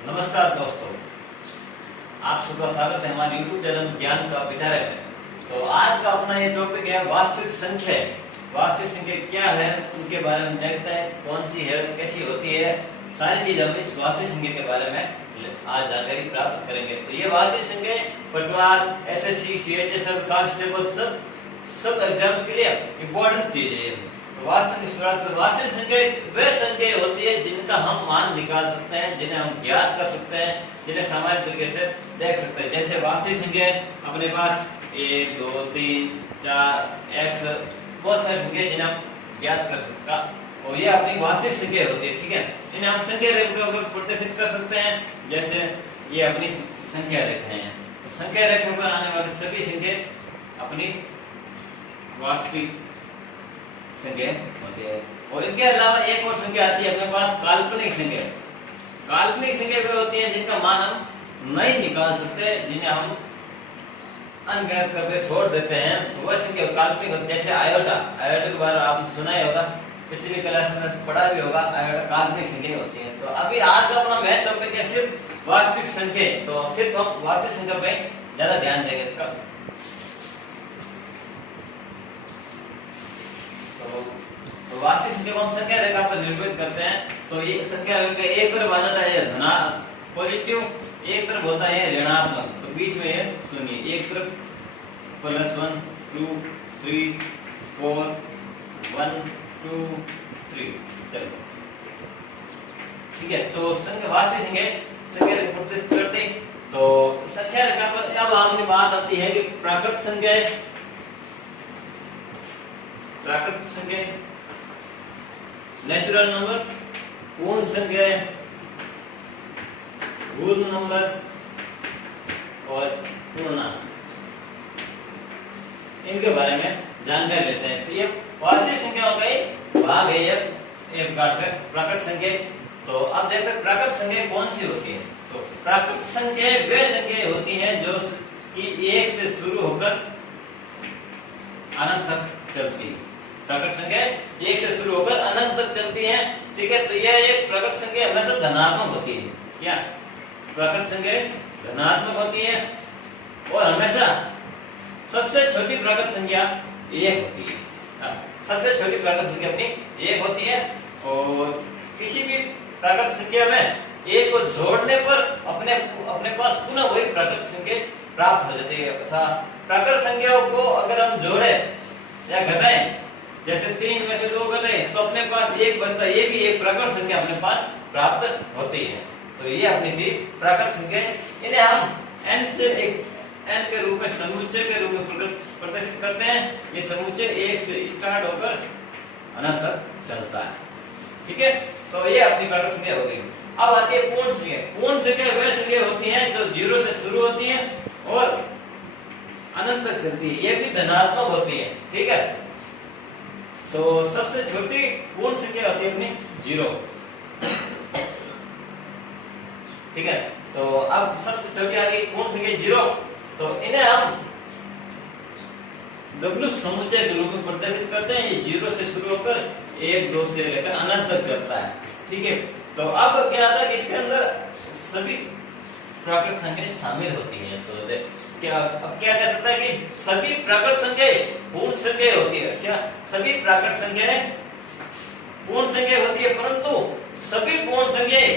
नमस्कार दोस्तों, आप सबका स्वागत है हमारे YouTube चैनल ज्ञान का विद्यालय में। तो आज का अपना ये टॉपिक है वास्तविक संख्या। वास्तविक संख्या क्या है उनके बारे में देखते हैं, कौन सी है, कैसी होती है, सारी चीज हम इस वास्तविक संख्या के बारे में आज जानकारी प्राप्त करेंगे। तो ये वास्तविक संख्या पटवार, SSC, CHS, कांस्टेबल सब एग्जाम्स के लिए इम्पोर्टेंट चीज है। तो वास्तविक संख्या वे संख्या होती है जिनका हम मान निकाल सकते हैं, जिन्हें हम ज्ञात कर सकते हैं, जिन्हें सामान्य तरीके से देख सकते हैं। जैसे वास्तविक संख्या अपने पास 1, 2, 3, 4, x बहुत सारी संख्या जिन्हें हम ज्ञात कर सकता और ये अपनी वास्तविक संख्या होती है। ठीक है, इन्हें हम संख्या रेखा पर प्रदर्शित कर सकते हैं। जैसे ये अपनी संख्या रेखा है, तो संख्या रेखा पर आने वाली सभी संख्या अपनी वास्तविक संख्या होती है। और इनके अलावा एक और संख्या आती है अपने पास काल्पनिक संख्या। काल्पनिक संख्या वे होती है जिनका मान हम नहीं निकाल सकते, जिन्हें हम अनगिनत करके छोड़ देते हैं, तो वह संख्या काल्पनिक होती है। जैसे आयोटा के बारे में आपने सुना ही होगा, पिछली क्लास में पढ़ा भी होगा। आयोटा काल्पनिक संख्या होती है। तो अभी आज का अपना मेन टॉपिक है सिर्फ वास्तविक संख्या। तो सिर्फ हम वास्तविक संख्या पे ज्यादा ध्यान देंगे। तो वास्तविक संख्या को हम संख्या रेखा पर निर्मित करते हैं। तो ये संख्या रेखा एक तरफ आ जाता है धनात्मक पॉजिटिव, एक तरफ होता है ऋणात्मक। तो बीच में ये सुनिए, एक तरफ +1 2 3 4 1 2 3। चलो ठीक है, तो संख्या वास्तविक संख्या रेखा प्रदर्शित करते हैं। तो संख्या रेखा पर अब हमारी बात आती है कि प्राकृत संख्या, प्राकृत संख्या, नेचुरल नंबर, पूर्ण संख्या, पूर्ण नंबर और पूर्णांक, इनके बारे में जानकारी लेते हैं। तो ये वास्तविक संख्याओं का एक भाग है, ये एक प्रकार से प्राकृत संख्या। तो अब देखते हैं प्राकृत संख्या कौन सी होती है। तो प्राकृत संख्या वे संख्या होती हैं जो कि 1 से शुरू होकर अनंत तक चलती है। प्राकृत संख्या 1 से शुरू होकर अनंत तक चलती है। ठीक है, तो यह एक प्राकृत संख्या हमेशा धनात्मक होती है। क्या प्राकृत संख्या धनात्मक होती है और हमेशा सबसे छोटी प्राकृत संख्या 1 होती है। सबसे छोटी प्राकृत संख्या अपनी 1 होती है। और किसी भी प्राकृत संख्या में 1 को जोड़ने पर अपने पास पुनः वही प्राकृत संख्या प्राप्त हो जाती है। तथा प्राकृत संख्याओं को अगर हम जोड़े या घटाएं, जैसे 3 में से 2 करें तो अपने पास 1 बनता है। ये भी एक प्राकृत संख्या अपने पास प्राप्त होती है। तो ये अपनी थी प्राकृत संख्या। इन्हें हम n के रूप में, समुच्चय के रूप में प्रदर्शित करते हैं। ये समुच्चय 1 से स्टार्ट होकर अनंत तक चलता है। ठीक है, तो ये अपनी प्राकृत संख्या हो गई। अब आती है पूर्ण संख्या। पूर्ण संख्या वे संख्या होती है जो 0 से शुरू होती है और अनंत तक चलती है। ये भी धनात्मक होती है। ठीक है, तो सबसे छोटी पूर्ण संख्या होती है अपनी 0। ठीक है, तो अब सबसे छोटी आ गई पूर्ण संख्या 0। तो इन्हें हम W समुच्चय के रूप में प्रदर्शित करते हैं। ये 0 से शुरू होकर 1 2 से लेकर अनंत तक चलता है। ठीक है, तो अब क्या आता है कि इसके अंदर सभी प्राकृत संख्याएं शामिल होती हैं। तो क्या कह सकता है कि सभी प्राकृत संख्याएं पूर्ण संख्या होती है। क्या सभी प्राकृत संख्याएं पूर्ण संख्या होती है, परंतु सभी पूर्ण संख्याएं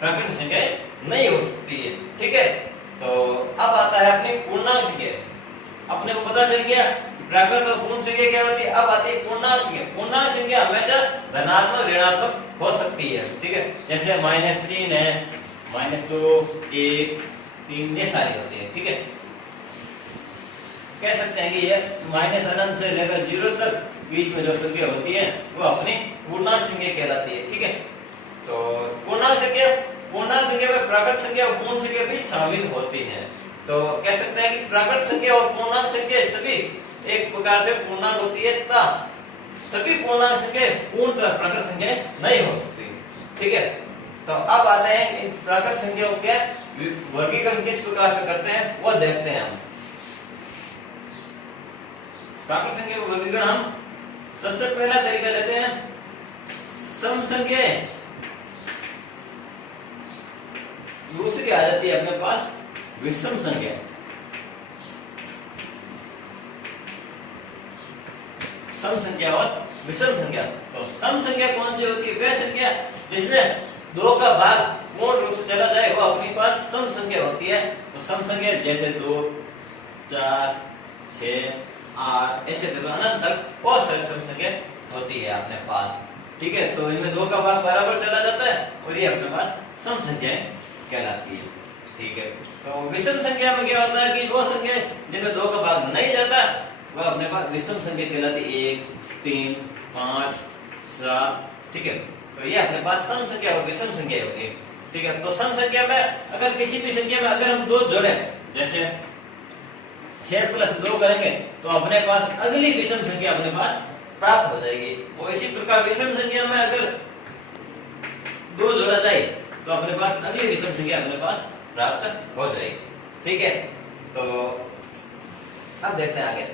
प्राकृत संख्याएं नहीं हो सकती है। ठीक है, तो अब आता है अपनी पूर्णांक संख्या। अपने को पता चल गया प्राकृत और पूर्ण संख्या क्या होती है। अब आती है पूर्णांक संख्या। पूर्णांक संख्या हमेशा धनात्मक ऋणात्मक हो सकती है। ठीक है, जैसे -3 है, -2 1 3, ये सारी होती है। ठीक है, कह सकते हैं कि ये माइनस अनंत से लेकर 0 तक बीच में जो संख्या होती है वो अपनी पूर्णांक संख्या कहलाती है। ठीक है, तो पूर्णांक संख्या में प्राकृत संख्या और पूर्ण संख्या भी शामिल होती है। तो कह सकते हैं कि प्राकृत संख्या और पूर्णांक संख्या सभी एक प्रकार से पूर्णांक होती है तथा सभी पूर्णांक संख्या पूर्णतः प्राकृत संख्या नहीं हो सकती। ठीक है, तो अब आते हैं इन प्राकृत संख्याओं के वर्गीकरण किस प्रकार से करते हैं वो देखते हैं हम। प्राकृत संख्या का वर्गीकरण हम सबसे पहला तरीका लेते हैं सम संख्या दूसरी आ जाती है अपने पास विषम संख्या। सम संख्या और विषम संख्या। तो सम संख्या कौन सी होती है? वह संख्या जिसमें 2 का भाग पूर्ण रूप से चला जाए वो अपने पास सम संख्या होती है। तो सम संख्या जैसे 2, 4, 6, 8 ऐसे अनंत तक बहुत सारी सम संख्या होती है अपने पास। ठीक है, तो इनमें 2 का भाग बराबर चला जाता है और ये अपने पास सम संख्याएं कहलाती है। ठीक है, तो विषम संख्या में क्या होता है कि वो संख्या जिनमें 2 का भाग नहीं जाता वह अपने पास विषम संख्या कहलाती है। 1, 3, 5, 7। ठीक है, तो ये अपने पास सम संख्या और विषम संख्या होती है। ठीक है, तो सम संख्या में अगर किसी भी संख्या में अगर हम 2 जोड़े, जैसे 6 + 2 करेंगे तो अपने पास अगली विषम संख्या अपने पास प्राप्त हो जाएगी। और इसी प्रकार विषम संख्या में अगर 2 जोड़ा जाए तो अपने पास अगली विषम संख्या अपने पास प्राप्त हो जाएगी। ठीक है, तो अब देखते हैं आगे।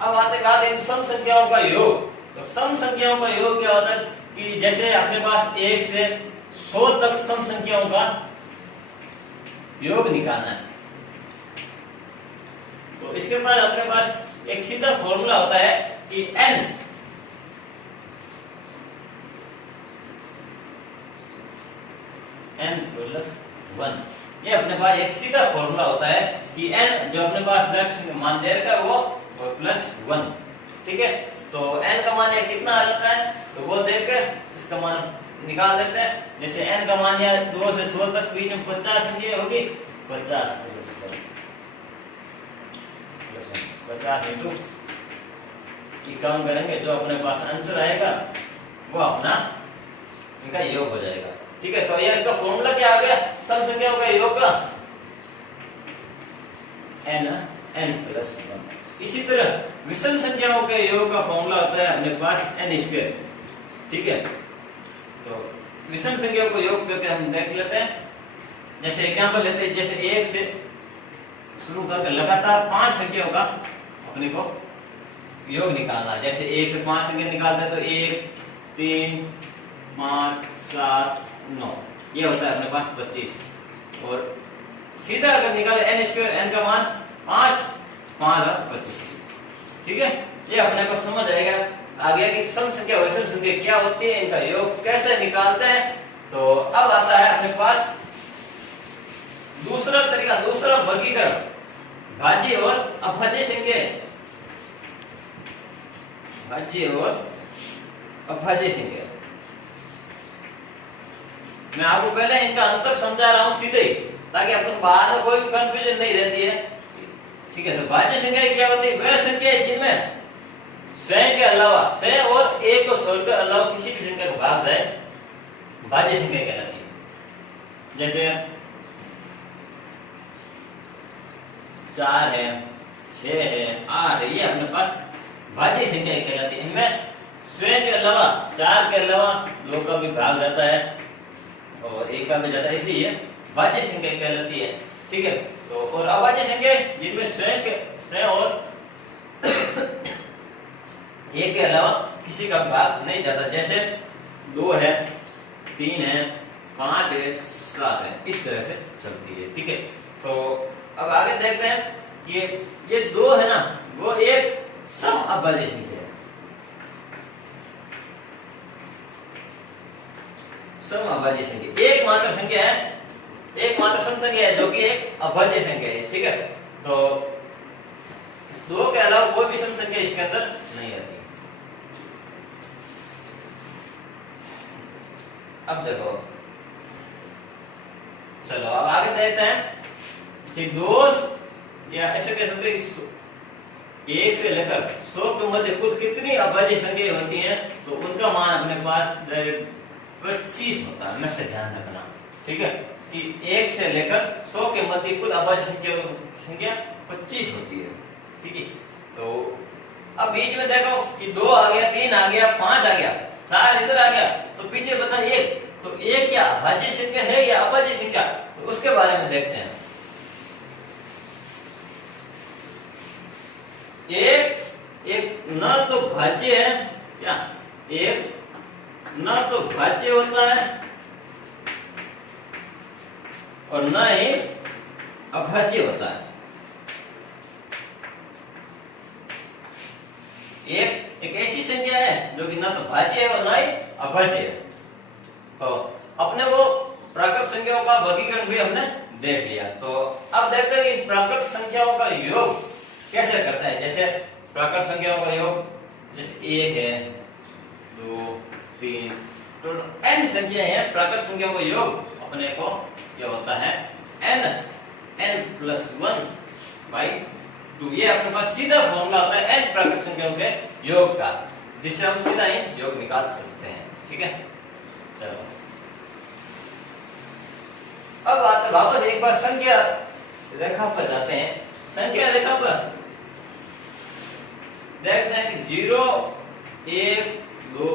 अब आते बात इन सम संख्याओं का योग। तो सम संख्याओं का योग क्या होता है कि जैसे अपने पास 1 से 100 तक सम संख्याओं का योग निकालना है, तो इसके बाद अपने पास एक सीधा फॉर्मूला होता है कि n + 1। ये अपने पास एक सीधा फॉर्मूला होता है कि n जो अपने पास लेफ्ट मान दे रखा है वो और +1। ठीक है, तो n का मान कितना आ जाता है तो वो देखकर इसका मान निकाल देते हैं। जैसे n का मान या 2 से 100 तक बीच में 50 संख्या होगी, 50 इंटू काम करेंगे, जो अपने पास आंसर आएगा वो अपना इनका योग हो जाएगा। ठीक है, तो ये इसका फॉर्मूला क्या आ गया सम संख्याओं का योग का n + 1। इसी तरह विषम संख्याओं के योग का फॉर्मूला होता है अपने पास n²। ठीक है, तो विषम संख्याओं को योग करके हम देख लेते हैं। जैसे एग्जांपल लेते हैं, जैसे 1 से शुरू करके लगातार 5 संख्याओं का अपने को योग निकालना। जैसे 1 से 5 संख्या निकालते हैं तो 1, 3, 5, 7, 9 ये होता है अपने पास 25। और सीधा अगर निकाले n², n का मान 5, 5 और 25। ठीक है, ये अपने को समझ आएगा आ गया कि सम संख्या और विषम संख्या क्या होती है, इनका योग कैसे निकालते हैं। तो अब आता है अपने पास दूसरा तरीका, दूसरा वर्गीकरण, भाज्य और अभाज्य संख्या। भाज्य और अभाज्य संख्या मैं आपको पहले इनका अंतर समझा रहा हूं सीधे, ताकि अपन बाद में कोई भी कंफ्यूजन नहीं रहती है। ठीक है, तो भाज्य संख्या क्या होती है? वह संख्या जिनमें स्वयं के अलावा, स्वयं और एक को छोड़कर अलावा किसी भी संख्या को भाग जाए, भाज्य संख्या कहलाती है। जैसे 4 है, 6 है, 8 है, ये अपने पास भाज्य संख्या कहलाती है। इनमें स्वयं के अलावा, 4 के अलावा 2 का भी भाग जाता है और 1 का भी जाता है, इसलिए भाज्य संख्या कहलाती है। ठीक है, तो और अभाज्य संख्या जिनमें स्वयं और 1 के अलावा किसी का भाग नहीं जाता। जैसे 2 है, 3 है, 5 है, 7 है, इस तरह से चलती है। ठीक है, तो अब आगे देखते हैं कि ये 2 है ना, वो एक सम अभाज्य संख्या है। सम अभाज्य संख्या एकमात्र संख्या है, एकमात्र सम संख्या है जो कि एक अभाज्य संख्या है। ठीक है, तो 2 के अलावा कोई भी सम संख्या इसके अंदर नहीं आती। अब देखो, चलो अब आगे देखते हैं कि 2 या ऐसे कह सकते हैं 1 से लेकर 100 के मध्य कुल कितनी अभाज्य संख्या होती हैं, तो उनका मान अपने पास 25 होता है। हमेशा ध्यान रखना, ठीक है, कि 1 से लेकर 100 के मध्य कुल अभाज्य संख्या 25 होती है। ठीक है, तो अब बीच में देखो कि 2 आ गया, 3 आ गया, 5 आ गया, 4 इधर आ गया, तो पीछे बचा 1। तो 1 क्या भाज्य संख्या है या अभाज्य संख्या, तो उसके बारे में देखते हैं। एक न तो भाज्य है क्या, एक ना तो भाज्य होता है और ना ही अभाज्य होता है। एक ऐसी संख्या है जो कि ना तो भाज्य है और ना ही अभाज्य है। तो अपने को प्राकृत संख्याओं का वर्गीकरण भी हमने देख लिया। तो अब देखते हैं कि प्राकृत संख्याओं का योग कैसे करता है। जैसे प्राकृत संख्याओं का योग जैसे 1 है, 2, 3, तो n संख्याएं हैं। प्राकृत संख्याओं का योग अपने को क्या होता है n+1/2। ये अपने पास सीधा फॉर्मूला होता है n प्राकृत संख्याओं के योग का, जिससे हम सीधा ही योग निकाल सकते हैं। ठीक है, चलो अब आते वापस एक बार संख्या रेखा पर जाते हैं। संख्या रेखा पर देखते हैं कि 0, 1, 2,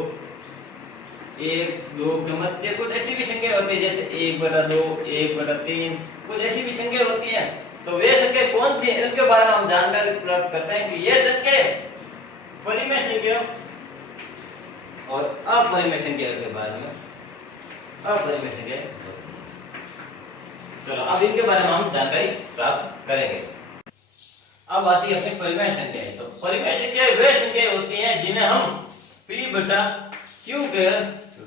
1, 2 के मध्य कुछ ऐसी भी संख्या होती है जैसे 1/2, 1/3, कुछ ऐसी भी संख्या होती है। तो वे संख्या कौन सी है इनके बारे में हम जानकारी प्राप्त करते हैं कि ये संख्या परिमेय संख्या और अपरिमेय संख्या के बारे में अपरिमेय संख्या होती है। चलो अब इनके बारे में हम जानकारी प्राप्त करेंगे। अब आती है अपनी परिमेय संख्याएं। तो परिमेय संख्याएं वे संख्याएं होती हैं जिन्हें हम P/Q के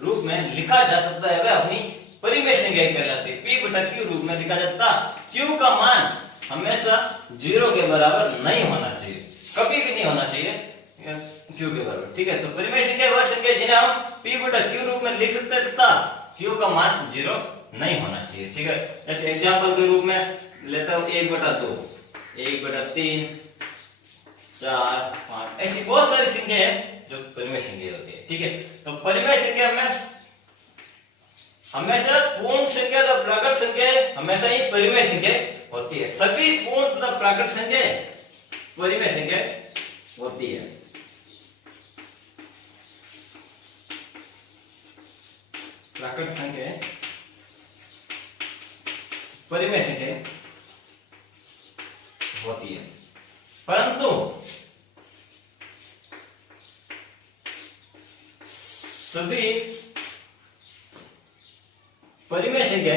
रूप में लिखा जा सकता है, वह अपनी परिमेय संख्याएं कहलाती है। P/Q रूप में लिखा जाता, Q का मान हमेशा 0 के बराबर नहीं होना चाहिए, कभी भी नहीं होना चाहिए Q के बराबर। ठीक है, तो परिमेय संख्या वह संख्या जिन्हें हम P/Q रूप में लिख सकते हैं तथा Q का मान 0 नहीं होना चाहिए। ठीक है, जैसे एग्जांपल के रूप में लेता हूं 1/2, 1/3, 4, 5, ऐसी बहुत सारी संख्याएं हैं जो परिमेय संख्या होती है। ठीक है, तो परिमेय संख्या में हमेशा पूर्ण संख्या तथा प्राकृत संख्या हमेशा ही परिमेय संख्या होती है। सभी पूर्ण तथा प्राकृत संख्या परिमेय संख्या होती है। प्राकृत संख्या परिमेय संख्या होती है, परंतु सभी परिमेय संख्या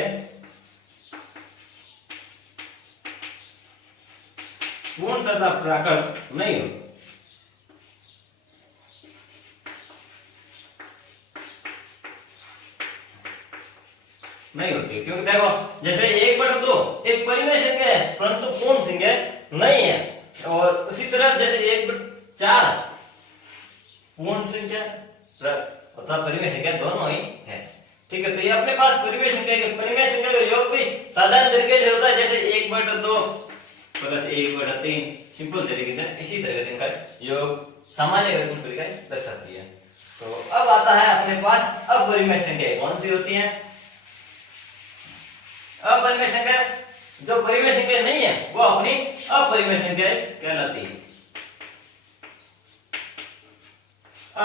पूर्ण तथा प्राकृत नहीं होती। क्योंकि देखो जैसे 1/2 एक परिमेय संख्या है परंतु पूर्ण संख्या नहीं है, और उसी तरह जैसे 1/4 पूर्ण संख्या तथा परिमेय संख्या दोनों ही है। ठीक है, तो ये अपने पास परिमेय संख्या का योग भी साधारण तरीके से होता है, जैसे 1/2 + 1/3 सिंपल तरीके से इसी तरह से इनका योग सामान्य वेतन प्रक्रिया दर्शाती है। तो अब आता है अपने पास अपरिमेय संख्या कौन सी होती है। अपरिमेय संख्या जो परिमेय संख्या नहीं है वो अपनी अपरिमेय संख्या कहलाती है।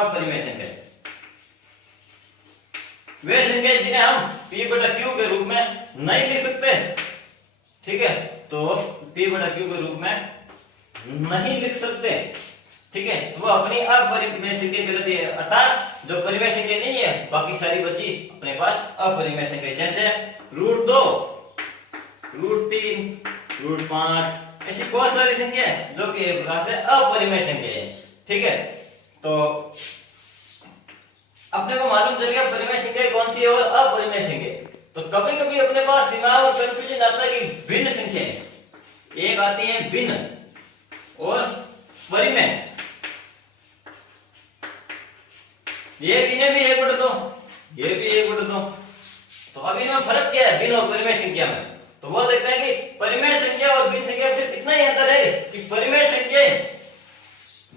अपरिमेय संख्या वे संख्या जिन्हें हम P/Q के रूप में नहीं लिख सकते। ठीक है, तो P/Q के रूप में नहीं लिख सकते। ठीक है, तो वो अपनी अपरिमेय संख्या कहलाती है, अर्थात जो परिमेय संख्या नहीं है बाकी सारी बची अपने पास अपरिमेय संख्या, जैसे √2, √3, √5 ऐसी बहुत सारी संख्या है जो कि एक प्रकार से अपरिमेय संख्या है। ठीक है, तो अपने को मालूम चल गया परिमेय संख्या कौन सी है और अपरिमेय संख्या। तो कभी कभी अपने पास दिमाग में कंफ्यूजन आता है कि भिन्न संख्याएं एक आती है भिन्न और परिमेय, ये भिन्न भी 1/2, ये भी 1/2। तो अब इनमें फर्क क्या है भिन्न और परिमेय संख्या में। तो वो देखते हैं कि परिमेय संख्या और भिन्न संख्या में सिर्फ इतना ही अंतर है कि परिमेय संख्या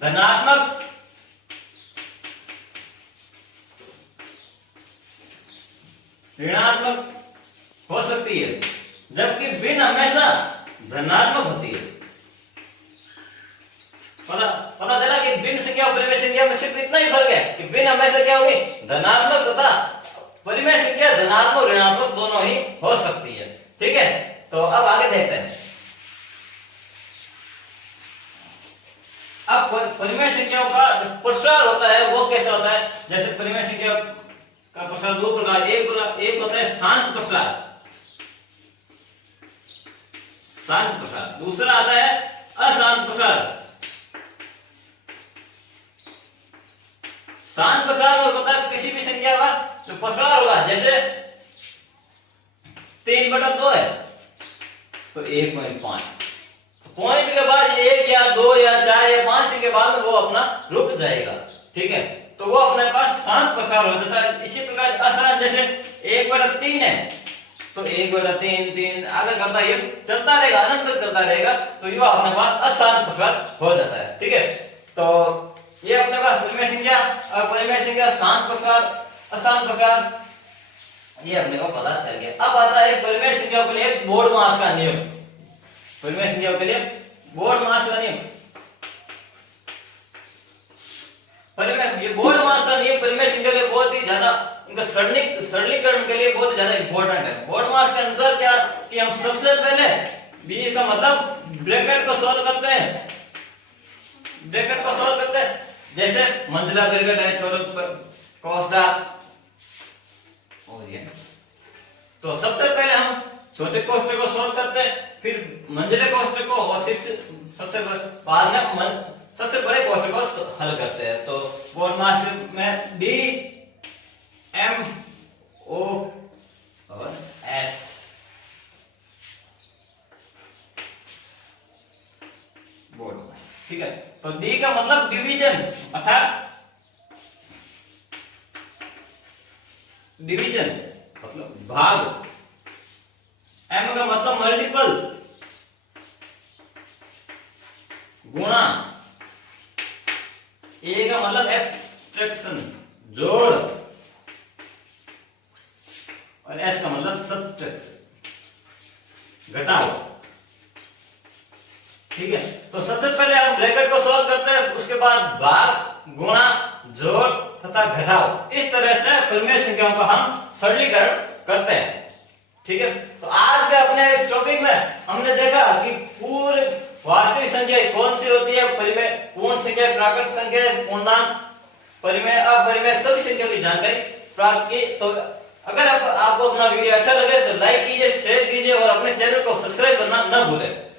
धनात्मक ऋणात्मक हो सकती है, जबकि भिन्न हमेशा धनात्मक होती है। पता चला कि भिन्न संख्या और परिमेय संख्या में सिर्फ इतना ही फर्क है कि भिन्न हमेशा क्या होगी धनात्मक तथा परिमेय संख्या धनात्मक ऋणात्मक दोनों ही हो सकती है। ठीक है, तो अब आगे देखते हैं। अब परिमेय संख्याओं का प्रसार होता है वो कैसा होता है। जैसे परिमेय संख्या का प्रसार दो प्रकार, एक होता है शांत प्रसार, शांत प्रसार, दूसरा आता है अशांत प्रसार। शांत प्रसार में होता है किसी भी संख्या का जो प्रसार होगा, जैसे 3/2 है तो 1.5, पॉइंट के बाद 1 या 2 या 4 या 5 के बाद वो अपना रुक जाएगा, ठीक है, तो वो अपने पास शांत प्रसार हो जाता है। इसी प्रकार अशांत, जैसे 1/3 है तो 1/3 3 आगे करता है, चलता रहेगा, अनंत तक चलता रहेगा, तो ये अपने पास अशांत प्रसार हो जाता है, ठीक है। तो ये अपने पास परिमेय संख्या और परिमेय संख्या, शांत प्रसार, अशांत प्रसार, ये अपने को पता चल गया। अब आता है परिमेय संख्याओं के लिए बोर्ड मास का नियम। परिमेय संख्याओं के लिए बोर्ड मास का नियम, परिमेय, ये बोर्ड मास का नियम परिमेय संख्या के लिए बहुत ही ज्यादा, इनका सरलीकरण के लिए बहुत ज्यादा इंपॉर्टेंट है। बोर्ड मास के अनुसार क्या कि हम सबसे पहले बी का मतलब ब्रैकेट को सॉल्व करते हैं, ब्रैकेट को सॉल्व करते हैं, जैसे मंजिला ब्रैकेट है, छोटा कोष्ठक, और ये तो सबसे पहले हम छोटे कोष्ठक को सॉल्व करते हैं, फिर मंजिले कोष्ठक को, और सबसे बाद में सबसे बड़े कोष्ठक को हल करते हैं। तो बोर्ड मास में डी एम ओ और एस, बोर्ड मास, ठीक है। तो डी का मतलब डिवीजन, अर्थात डिवीजन मतलब भाग, एम का मतलब मल्टीपल, गुणा, ए का मतलब एब्स्ट्रैक्शन जोड़, और एस का मतलब सब्ट्रैक्ट घटाओ, ठीक है। तो सबसे पहले हम ब्रैकेट को सॉल्व करते हैं, उसके बाद भाग, गुणा, जोड़ तथा घटाओ, इस तरह से परिमेय संख्याओं का हम सरलीकरण करते हैं, ठीक है। तो आज के अपने इस टॉपिक में हमने देखा कि पूरे वास्तविक संख्या कौन सी होती है, परिमेय, पूर्ण संख्या, प्राकृत संख्या, पूर्णांक, परिमेय, अपरिमेय, सभी संख्या की जानकारी प्राप्त की। तो अगर आपको अपना वीडियो अच्छा लगे तो लाइक कीजिए, शेयर कीजिए और अपने चैनल को सब्सक्राइब करना न भूलें।